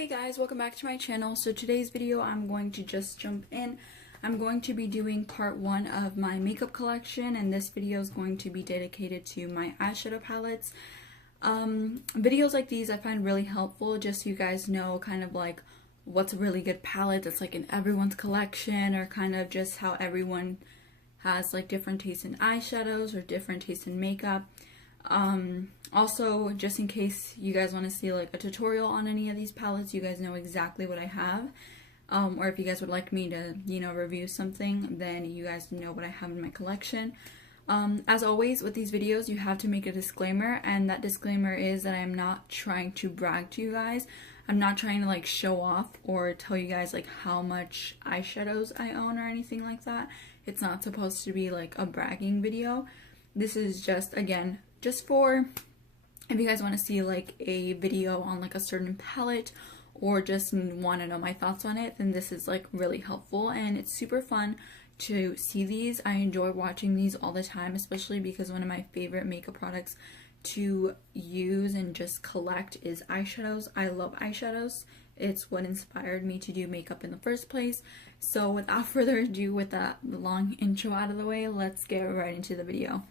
Hey guys, welcome back to my channel. So today's video I'm going to just jump in. I'm going to be doing part 1 of my makeup collection, and this video is going to be dedicated to my eyeshadow palettes. Videos like these I find really helpful, just so you guys know kind of like what's a really good palette that's like in everyone's collection, or kind of just how everyone has like different tastes in eyeshadows or different tastes in makeup. Also, just in case you guys want to see like a tutorial on any of these palettes, you guys know exactly what I have. Or if you guys would like me to, review something, then you guys know what I have in my collection. As always with these videos, you have to make a disclaimer, and that disclaimer is that I'm not trying to brag to you guys. I'm not trying to like show off or tell you guys like how much eyeshadows I own or anything like that. It's not supposed to be like a bragging video. This is just, again, just for if you guys want to see like a video on like a certain palette, or just want to know my thoughts on it, then this is like really helpful, and it's super fun to see these. I enjoy watching these all the time, especially because one of my favorite makeup products to use and just collect is eyeshadows. I love eyeshadows. It's what inspired me to do makeup in the first place. So without further ado, with that long intro out of the way, let's get right into the video.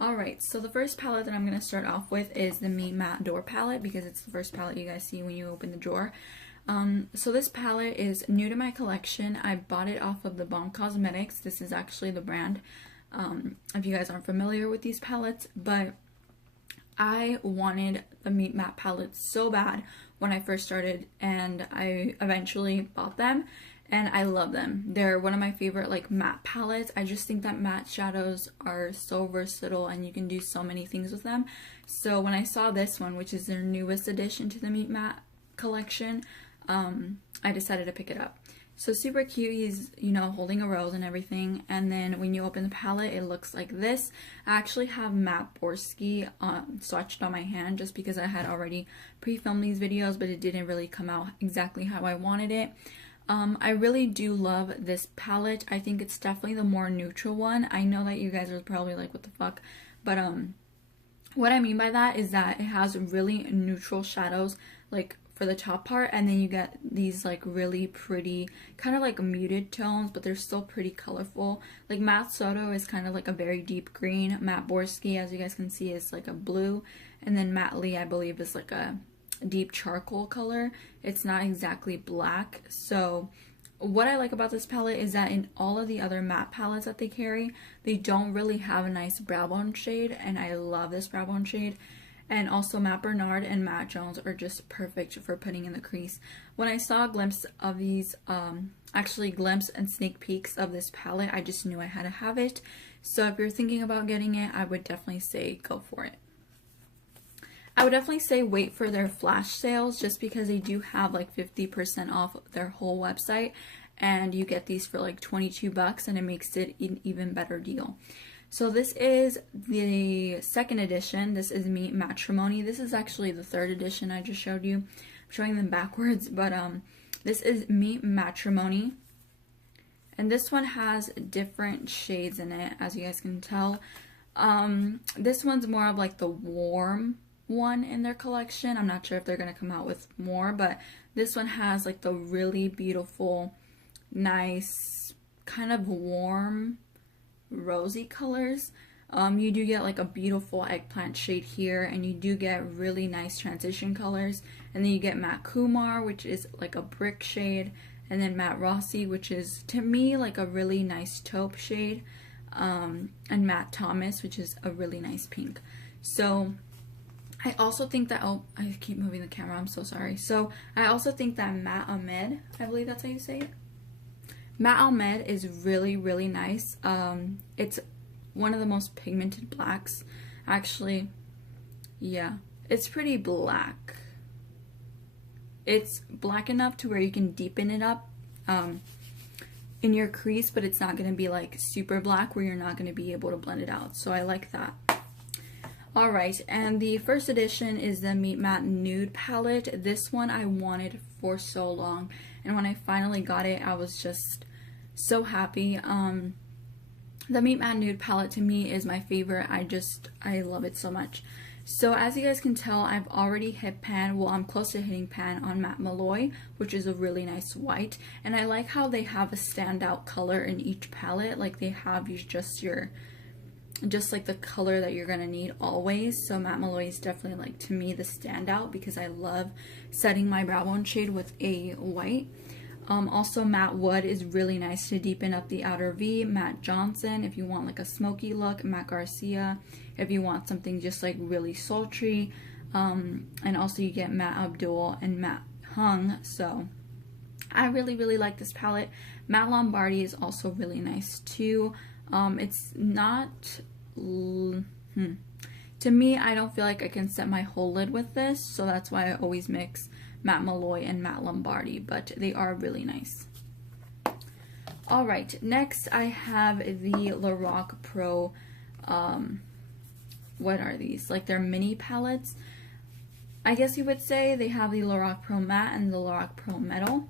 Alright, so the first palette that I'm going to start off with is the Me Matte Ador palette, because it's the first palette you guys see when you open the drawer. So this palette is new to my collection. I bought it off of the Balm Cosmetics. This is actually the brand, if you guys aren't familiar with these palettes, but I wanted the Me Matte palette so bad when I first started, and I eventually bought them. And I love them. They're one of my favorite like matte palettes. I just think that matte shadows are so versatile and you can do so many things with them. So when I saw this one, which is their newest addition to the Me Matte collection, I decided to pick it up. So super cute. He's, holding a rose and everything. And then when you open the palette, it looks like this. I actually have matte Borsky swatched on my hand just because I had already pre-filmed these videos, but it didn't really come out exactly how I wanted it. I really do love this palette. I think it's definitely the more neutral one. I know that you guys are probably like, what the fuck? But what I mean by that is that it has really neutral shadows like for the top part, and then you get these like really pretty kind of like muted tones, but they're still pretty colorful. Like Matte Soto is kind of like a very deep green. Matte Borsky, as you guys can see, is like a blue, and then Matte Lee, I believe, is like a deep charcoal color. It's not exactly black. So what I like about this palette is that in all of the other matte palettes that they carry, they don't really have a nice brow bone shade, and I love this brow bone shade. And also Matte Bernard and Matte Jones are just perfect for putting in the crease. When I saw a glimpse of these, actually glimpse and sneak peeks of this palette, I just knew I had to have it. So if you're thinking about getting it, I would definitely say go for it. I would definitely say wait for their flash sales, just because they do have like 50% off their whole website, and you get these for like 22 bucks, and it makes it an even better deal. So this is the second edition. This is Me Matrimony. This is actually the third edition I just showed you. I'm showing them backwards, but this is Me Matrimony. And this one has different shades in it, as you guys can tell. This one's more of like the warm one in their collection. I'm not sure if they're going to come out with more, but this one has like the really beautiful, nice, kind of warm, rosy colors. You do get like a beautiful eggplant shade here, and you do get really nice transition colors. And then you get Matte Kumar, which is like a brick shade, and then Matte Rossi, which is to me like a really nice taupe shade, and Matte Thomas, which is a really nice pink. So I also think that, oh, I keep moving the camera, I'm so sorry. So I also think that Matte Ahmed, I believe that's how you say it. Matte Ahmed is really, really nice. It's one of the most pigmented blacks. Actually, yeah, it's pretty black. It's black enough to where you can deepen it up in your crease, but it's not going to be like super black where you're not going to be able to blend it out. So I like that. Alright, and the first edition is the Me Matte Nude palette. This one I wanted for so long, and when I finally got it, I was just so happy. The Me Matte Nude palette to me is my favorite. I love it so much. So as you guys can tell, I've already hit pan. Well, I'm close to hitting pan on Matte Malloy, which is a really nice white. And I like how they have a standout color in each palette. Like they have just like the color that you're gonna need always. So Matte Malloy is definitely, like, to me, the standout because I love setting my brow bone shade with a white. Also Matte Wood is really nice to deepen up the outer V. Matte Johnson if you want like a smoky look. Matte Garcia if you want something just like really sultry. And also you get Matte Abdul and Matte Hung. So I really like this palette. Matte Lombardi is also really nice too. It's not to me, I don't feel like I can set my whole lid with this, so that's why I always mix Matte Malloy and Matte Lombardi, but they are really nice. Alright, next I have the Lorac Pro, what are these? Like they're mini palettes, I guess you would say. They have the Lorac Pro Matte and the Lorac Pro Metal.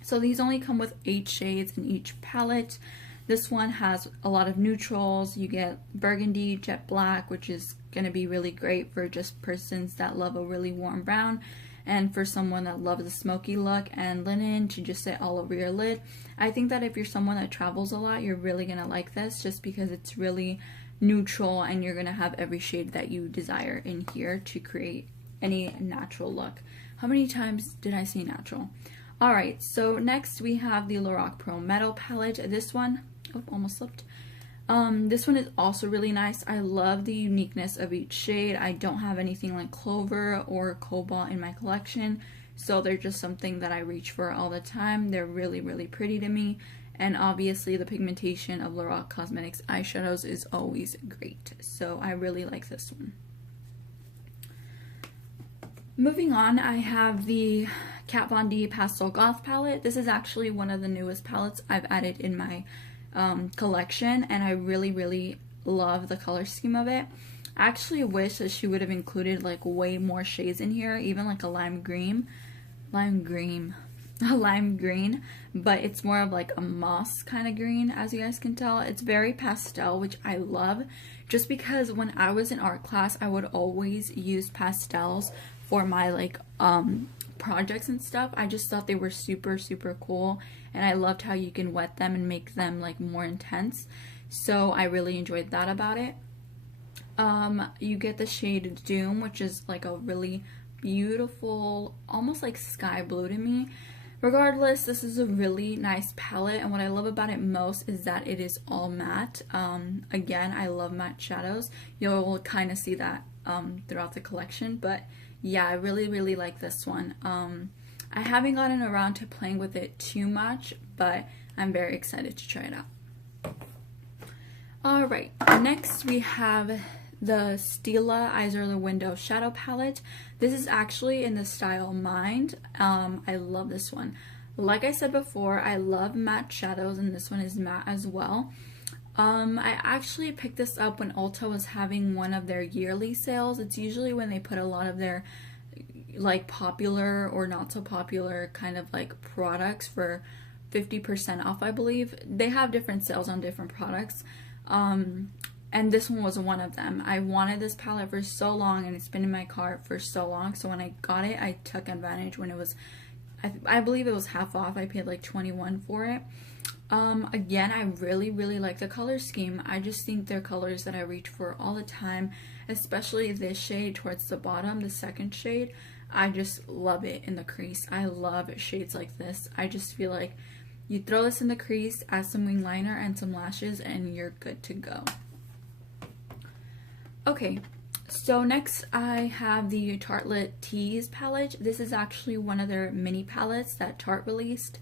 So these only come with 8 shades in each palette. This one has a lot of neutrals. You get burgundy, jet black, which is going to be really great for just persons that love a really warm brown, and for someone that loves a smoky look, and linen to just sit all over your lid. I think that if you're someone that travels a lot, you're really going to like this just because it's really neutral and you're going to have every shade that you desire in here to create any natural look. How many times did I say natural? Alright, so next we have the Lorac Pro Metal palette. This one, oh, almost slipped. This one is also really nice. I love the uniqueness of each shade. I don't have anything like Clover or Cobalt in my collection, so they're just something that I reach for all the time. They're really pretty to me, and obviously the pigmentation of Lorac Cosmetics eyeshadows is always great, so I really like this one. Moving on, I have the Kat Von D Pastel Goth palette. This is actually one of the newest palettes I've added in my collection, and I really love the color scheme of it. I actually wish that she would have included like way more shades in here, even like a lime green, but it's more of like a moss kind of green, as you guys can tell. It's very pastel, which I love, just because when I was in art class I would always use pastels for my like projects and stuff. I just thought they were super cool, and I loved how you can wet them and make them like more intense, so I really enjoyed that about it. You get the shade Doom, which is like a really beautiful, almost like sky blue to me. Regardless, this is a really nice palette, and what I love about it most is that it is all matte. Again, I love matte shadows. You'll kind of see that throughout the collection, but yeah, I really like this one. I haven't gotten around to playing with it too much, but I'm very excited to try it out. Alright, next we have the Stila Eyes Are the Window Shadow Palette. This is actually in the style Mind. I love this one. Like I said before, I love matte shadows, and this one is matte as well. I actually picked this up when Ulta was having one of their yearly sales. It's usually when they put a lot of their like popular or not so popular kind of like products for 50% off, I believe. They have different sales on different products. And this one was one of them. I wanted this palette for so long, and it's been in my cart for so long, so when I got it, I took advantage when it was, I believe it was half off. I paid like $21 for it. Again, I really like the color scheme. I just think they're colors that I reach for all the time, especially this shade towards the bottom, the second shade. I just love it in the crease. I love shades like this. I just feel like you throw this in the crease, add some wing liner and some lashes, and you're good to go. Okay, so next I have the Tartelette Tease palette. This is actually one of their mini palettes that Tarte released.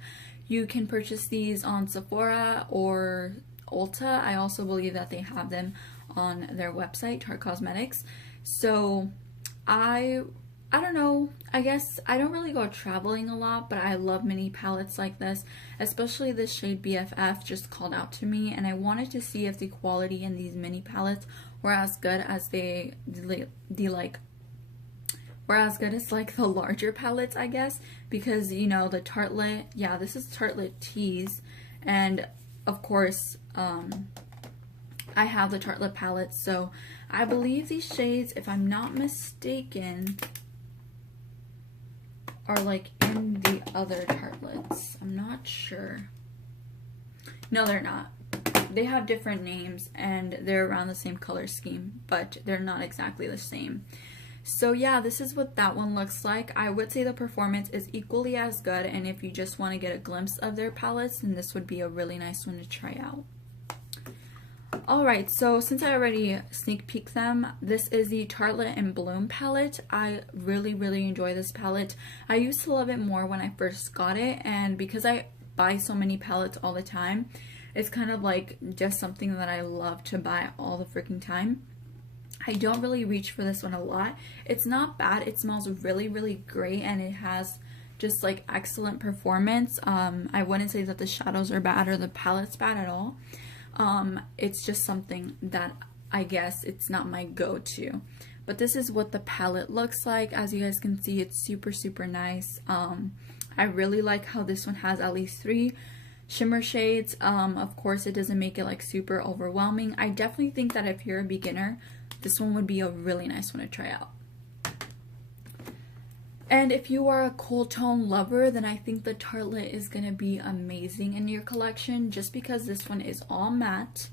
You can purchase these on Sephora or Ulta. I also believe that they have them on their website, Tarte Cosmetics. So I don't know, I guess I don't really go traveling a lot, but I love mini palettes like this, especially this shade BFF just called out to me, and I wanted to see if the quality in these mini palettes were as good as the larger palettes, I guess, because, you know, the Tartelette, yeah, this is Tartelette Tease, and of course, I have the Tartelette palette, so I believe these shades, if I'm not mistaken, are like in the other tartlets. I'm not sure. No, they're not. They have different names and they're around the same color scheme, but they're not exactly the same. So yeah, this is what that one looks like. I would say the performance is equally as good, and if you just want to get a glimpse of their palettes, then this would be a really nice one to try out. Alright, so since I already sneak peeked them, this is the Tartelette and Bloom palette. I really enjoy this palette. I used to love it more when I first got it, and because I buy so many palettes all the time, it's kind of like just something that I love to buy all the freaking time. I don't really reach for this one a lot. It's not bad. It smells really great, and it has just like excellent performance. I wouldn't say that the shadows are bad or the palette's bad at all. It's just something that I guess it's not my go-to. But this is what the palette looks like. As you guys can see, it's super nice. I really like how this one has at least 3 shimmer shades. Of course, it doesn't make it like super overwhelming. I definitely think that if you're a beginner, this one would be a really nice one to try out. And if you are a cool tone lover, then I think the Tartelette is going to be amazing in your collection, just because this one is all matte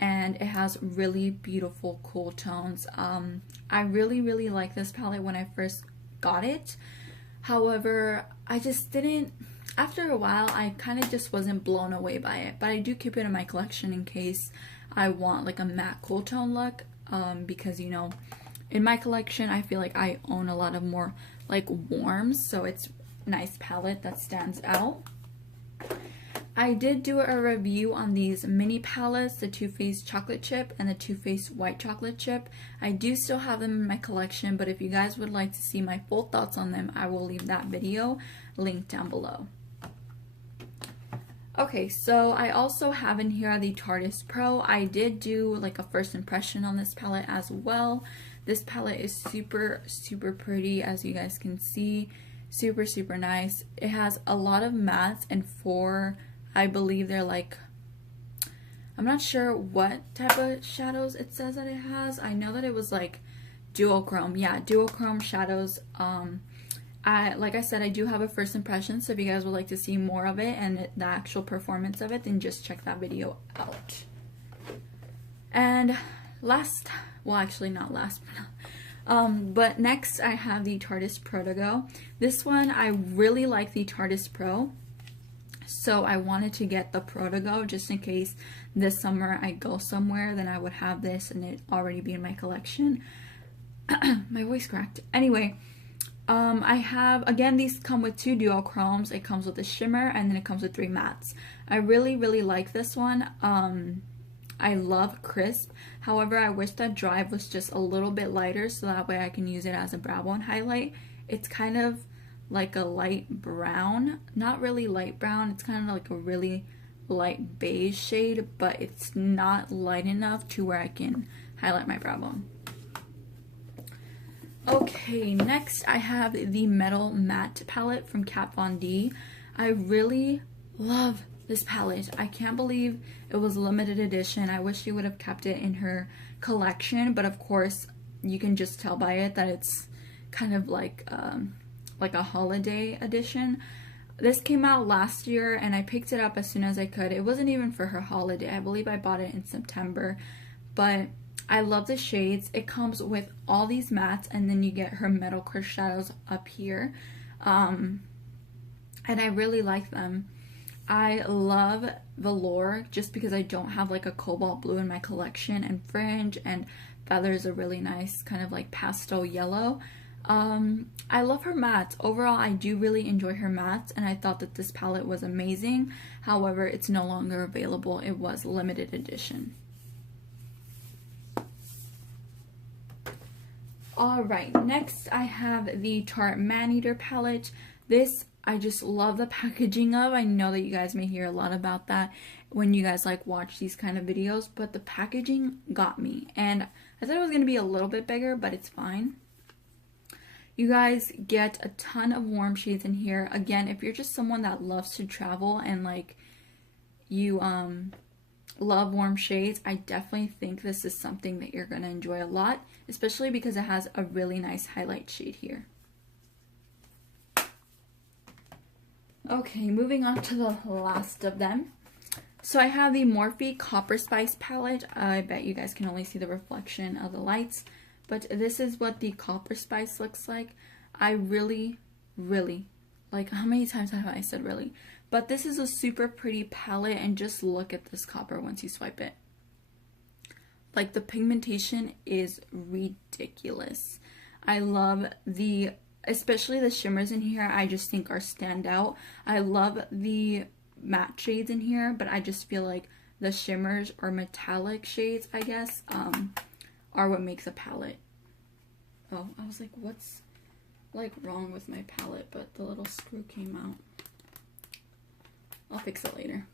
and it has really beautiful cool tones. I really like this palette when I first got it. However, I just didn't, after a while, I kind of just wasn't blown away by it. But I do keep it in my collection in case I want like a matte cool tone look, because, you know, in my collection, I feel like I own a lot of more like warms, so it's a nice palette that stands out. I did do a review on these mini palettes, the Too Faced Chocolate Chip and the Too Faced White Chocolate Chip. I do still have them in my collection, but if you guys would like to see my full thoughts on them, I will leave that video linked down below. Okay, so I also have in here the Tarteist Pro. I did do like a first impression on this palette as well. This palette is super pretty, as you guys can see. Super nice. It has a lot of mattes and 4, I believe they're like, I'm not sure what type of shadows it says that it has. I know that it was like duochrome. Yeah, duochrome shadows. Like I said, I do have a first impression, so if you guys would like to see more of it and the actual performance of it, then just check that video out. And last, well actually not last, but next I have the Tarteist Pro To Go. This one, I really like the Tarteist Pro, so I wanted to get the Pro To Go just in case this summer I go somewhere, then I would have this and it already be in my collection. My voice cracked. Anyway, I have, again, these come with 2 duochromes. It comes with a shimmer and then it comes with 3 mattes. I really like this one. I love crisp. However, I wish that Drive was just a little bit lighter so that way I can use it as a brow bone highlight. It's kind of like a light brown. Not really light brown. It's kind of like a really light beige shade, but it's not light enough to where I can highlight my brow bone. Okay, next I have the Metal Matte palette from Kat Von D. I really love this palette. I can't believe it was limited edition. I wish she would have kept it in her collection, but of course you can just tell by it that it's kind of like a holiday edition. This came out last year and I picked it up as soon as I could. It wasn't even for her holiday. I believe I bought it in September, but I love the shades. It comes with all these mattes and then you get her metal crisp shadows up here, and I really like them. I love velour just because I don't have like a cobalt blue in my collection, and fringe and feathers are really nice, kind of like pastel yellow. I love her mattes. Overall, I do really enjoy her mattes, and I thought that this palette was amazing. However, it's no longer available. It was limited edition. Alright, next I have the Tarte Maneater palette. This, I just love the packaging of. I know that you guys may hear a lot about that when you guys like watch these kind of videos, but the packaging got me. And I thought it was going to be a little bit bigger, but it's fine. You guys get a ton of warm shades in here. Again, if you're just someone that loves to travel and like you love warm shades, I definitely think this is something that you're going to enjoy a lot, especially because it has a really nice highlight shade here. Okay, moving on to the last of them. So I have the Morphe Copper Spice palette. I bet you guys can only see the reflection of the lights, but this is what the Copper Spice looks like. I really, like, how many times have I said really? But this is a super pretty palette, and just look at this copper once you swipe it. Like, the pigmentation is ridiculous. I love especially the shimmers in here, I just think are standout. I love the matte shades in here, but I just feel like the shimmers or metallic shades, I guess, are what makes a palette. Oh, I was like, what's like wrong with my palette? But the little screw came out. I'll fix it later.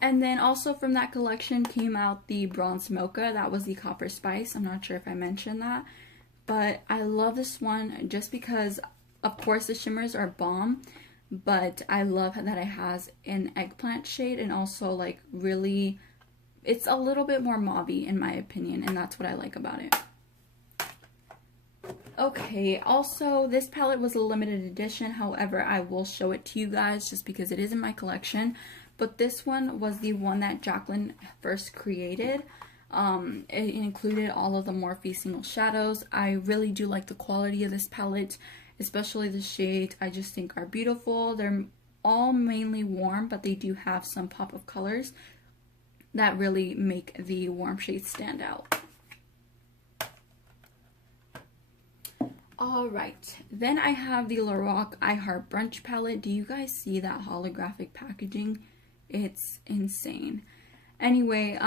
And then also from that collection came out the Bronze Mocha. That was the Copper Spice. I'm not sure if I mentioned that, but I love this one just because, of course, the shimmers are bomb, but I love that it has an eggplant shade, and also like really, it's a little bit more mauve-y in my opinion, and that's what I like about it. Okay, also this palette was a limited edition, however I will show it to you guys just because it is in my collection. But this one was the one that Jaclyn first created. It included all of the Morphe single shadows. I really do like the quality of this palette, especially the shades. I just think are beautiful. They're all mainly warm, but they do have some pop of colors that really make the warm shades stand out. Alright, then I have the Lorac I Heart Brunch palette. Do you guys see that holographic packaging? It's insane. Anyway,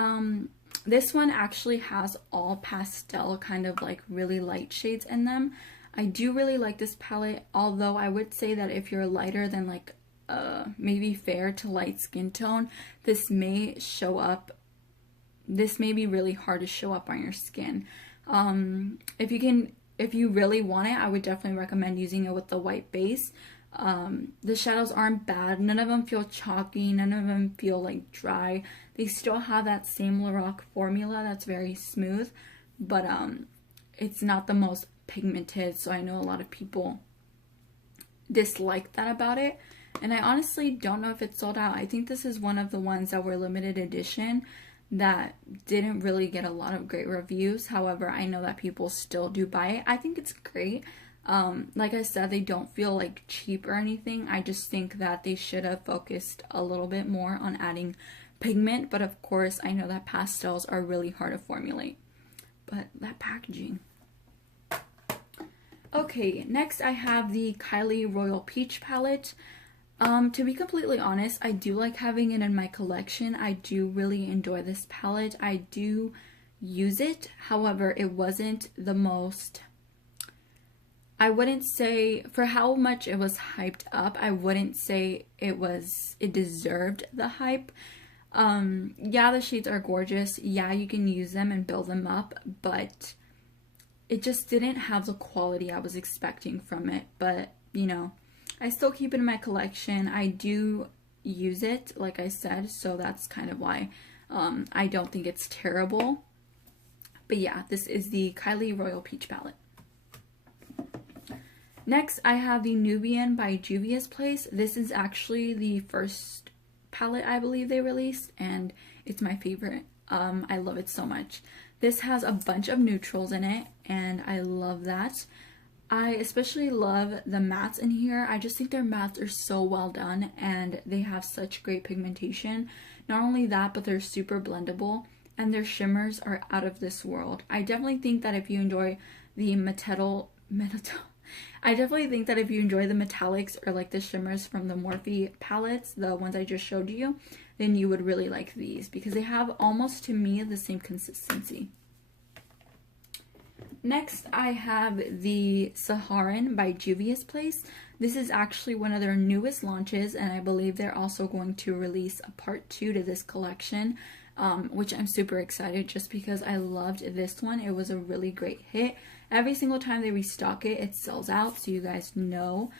this one actually has all pastel, kind of like really light shades in them. I do really like this palette, although I would say that if you're lighter than like maybe fair to light skin tone, this may be really hard to show up on your skin. If you really want it, I would definitely recommend using it with the white base. The shadows aren't bad. None of them feel chalky. None of them feel like dry. They still have that same Lorac formula that's very smooth, but it's not the most pigmented, so I know a lot of people dislike that about it. And I honestly don't know if it's sold out. I think this is one of the ones that were limited edition that didn't really get a lot of great reviews. However, I know that people still do buy it. I think it's great. Like I said, they don't feel like cheap or anything. I just think that they should have focused a little bit more on adding pigment. But of course, I know that pastels are really hard to formulate. But that packaging. Okay, next I have the Kylie Royal Peach palette. To be completely honest, I do like having it in my collection. I do really enjoy this palette. I do use it. However, it wasn't the most, I wouldn't say, for how much it was hyped up, I wouldn't say it deserved the hype. Yeah, the shades are gorgeous. Yeah, you can use them and build them up, but it just didn't have the quality I was expecting from it. But, you know, I still keep it in my collection. I do use it, like I said, so that's kind of why I don't think it's terrible. But yeah, this is the Kylie Royal Peach palette. Next, I have the Nubian by Juvia's Place. This is actually the first palette I believe they released, and it's my favorite. I love it so much. This has a bunch of neutrals in it, and I love that. I especially love the mattes in here. I just think their mattes are so well done, and they have such great pigmentation. Not only that, but they're super blendable, and their shimmers are out of this world. I definitely think that if you enjoy the I definitely think that if you enjoy the metallics or like the shimmers from the Morphe palettes, the ones I just showed you, then you would really like these because they have almost, to me, the same consistency. Next, I have the Saharan by Juvia's Place. This is actually one of their newest launches, and I believe they're also going to release a part 2 to this collection, which I'm super excited just because I loved this one. It was a really great hit. Every single time they restock it, it sells out, so you guys know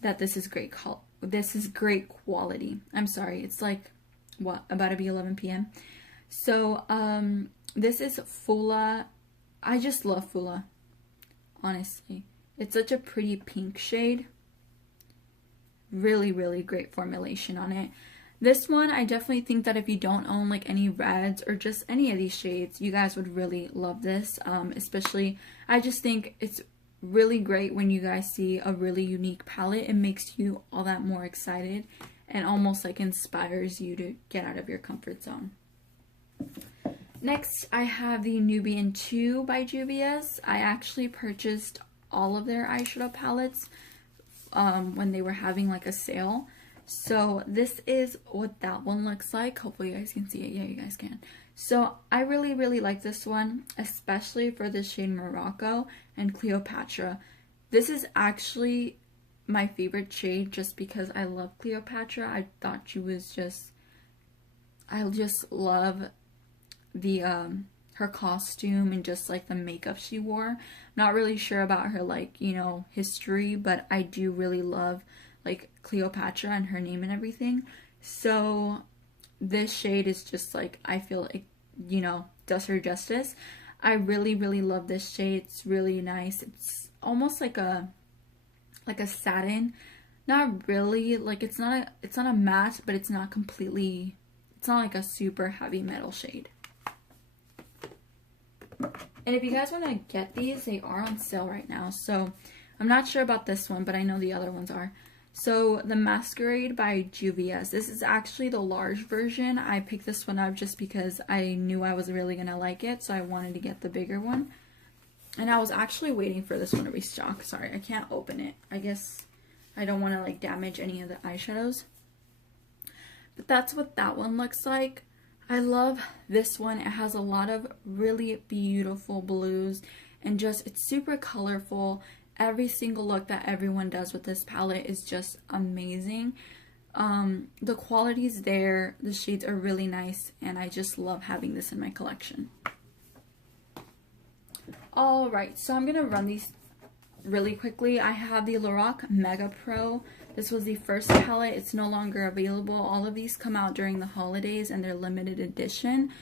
that this is great. This is great quality. I'm sorry, it's like about to be 11 p.m. So this is Fula. I just love Fula, honestly. It's such a pretty pink shade. Really, really great formulation on it. This one, I definitely think that if you don't own like any reds or just any of these shades, you guys would really love this. Especially, I just think it's really great when you guys see a really unique palette. It makes you all that more excited and almost like inspires you to get out of your comfort zone. Next, I have the Nubian 2 by Juvias. I actually purchased all of their eyeshadow palettes when they were having like a sale. So this is what that one looks like. Hopefully you guys can see it. Yeah, you guys can. So I really, really like this one, especially for the shade Morocco and Cleopatra. This is actually my favorite shade just because I love Cleopatra. I thought she was just, I just love the her costume and just like the makeup she wore. Not really sure about her like, you know, history, but I do really love like Cleopatra and her name and everything. So this shade is just like, I feel like, you know, does her justice. I really, really love this shade. It's really nice. It's almost like a satin. Not really, like it's not a matte, but it's not completely, it's not like a super heavy metal shade. And if you guys want to get these, they are on sale right now. So I'm not sure about this one, but I know the other ones are. So the Masquerade by Juvias. This is actually the large version. I picked this one up just because I knew I was really going to like it. So I wanted to get the bigger one. And I was actually waiting for this one to restock. Sorry, I can't open it. I guess I don't want to like damage any of the eyeshadows. But that's what that one looks like. I love this one. It has a lot of really beautiful blues and just, it's super colorful. Every single look that everyone does with this palette is just amazing. The quality's there, the shades are really nice, and I just love having this in my collection. Alright, so I'm gonna run these really quickly. I have the Lorac Mega Pro. This was the first palette. It's no longer available. All of these come out during the holidays and they're limited edition.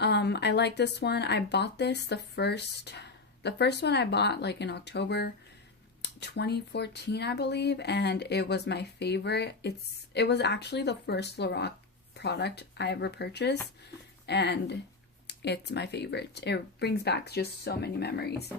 I like this one. I bought this the first one I bought like in October 2014, I believe, and it was my favorite. It was actually the first Lorac product I ever purchased, and it's my favorite. It brings back just so many memories.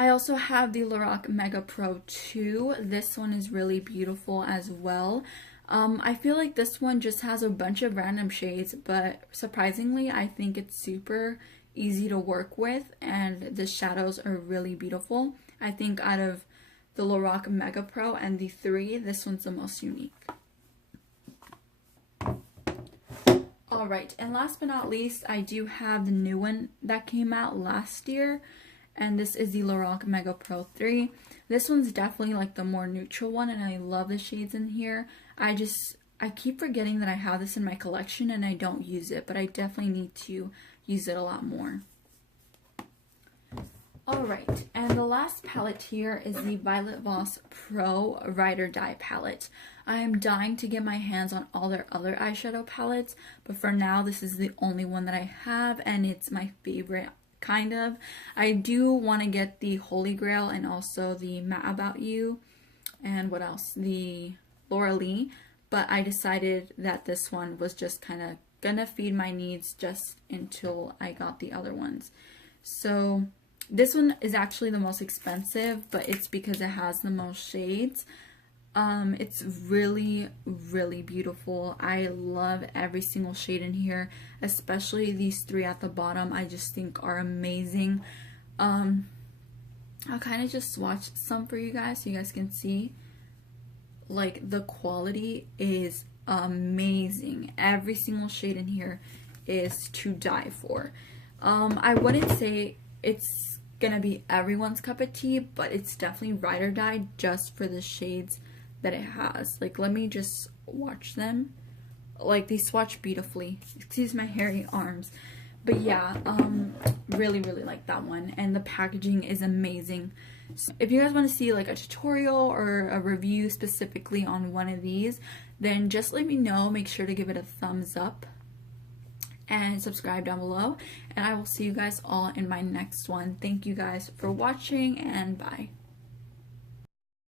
I also have the Lorac Mega Pro 2. This one is really beautiful as well. I feel like this one just has a bunch of random shades, but surprisingly, I think it's super easy to work with, and the shadows are really beautiful. I think out of the Lorac Mega Pro and the 3, this one's the most unique. Alright, and last but not least, I do have the new one that came out last year. And this is the Lorac Mega Pro 3. This one's definitely like the more neutral one, and I love the shades in here. I keep forgetting that I have this in my collection and I don't use it, but I definitely need to use it a lot more. Alright, and the last palette here is the Violet Voss Pro Ride or Die palette. I am dying to get my hands on all their other eyeshadow palettes, but for now this is the only one that I have, and it's my favorite. Kind of. I do want to get the Holy Grail and also the Matte About You and what else? The Laura Lee, but I decided that this one was just kind of gonna feed my needs just until I got the other ones. So this one is actually the most expensive, but it's because it has the most shades. It's really, really beautiful. I love every single shade in here, especially these 3 at the bottom. I just think are amazing. I'll kind of just swatch some for you guys so you guys can see. Like, the quality is amazing. Every single shade in here is to die for. I wouldn't say it's gonna be everyone's cup of tea, but it's definitely ride or die just for the shades that it has. Like, let me just watch them. Like, they swatch beautifully. Excuse my hairy arms. But yeah, really, really like that one. And the packaging is amazing. So if you guys want to see like a tutorial or a review specifically on one of these, then just let me know. Make sure to give it a thumbs up and subscribe down below, and I will see you guys all in my next one. Thank you guys for watching, and bye.